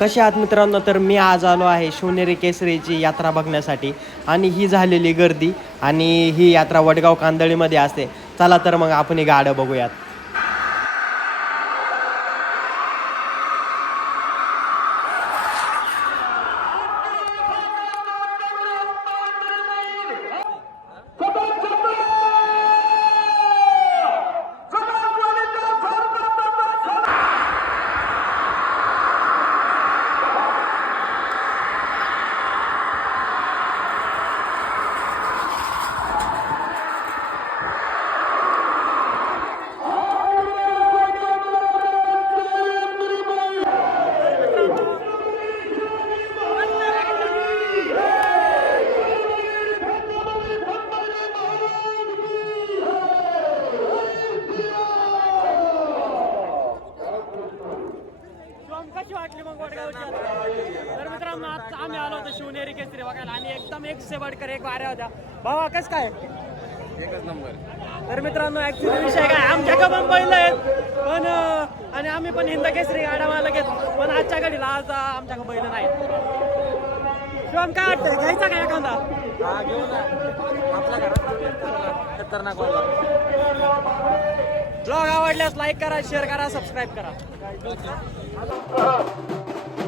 कसे आहात मित्रांनो? तर मी आज आलो आहे शिवनेरी केसरीची यात्रा बघण्यासाठी. आणि ही झालेली गर्दी आणि ही यात्रा वडगाव कांदळीमध्ये असते. चला तर मग आपण ही गाडं बघूयात. तर मित्रांनो आज आम्ही आलो होतो शिवनेरी केसरी बघायला आणि एकदम एक शेवटकर एक वाऱ्या होत्या. भावा कस काय? एकच नंबर. तर मित्रांनो ऍक्च्युली विषय काय? आमच्या का पण पहिलं आहेत पण आणि आम्ही पण हिंद केसरी गाड्या मला घेत पण आजच्या घडीला आज अं, आमच्याकडे पहिलं नाही. शिवम काय वाटतंय? घ्यायचा का एखादा? घेऊ ना. आपल्या घरात खतरनाक ब्लॉग आवडल्यास लाईक करा शेअर करा सबस्क्राईब करा. Thank you.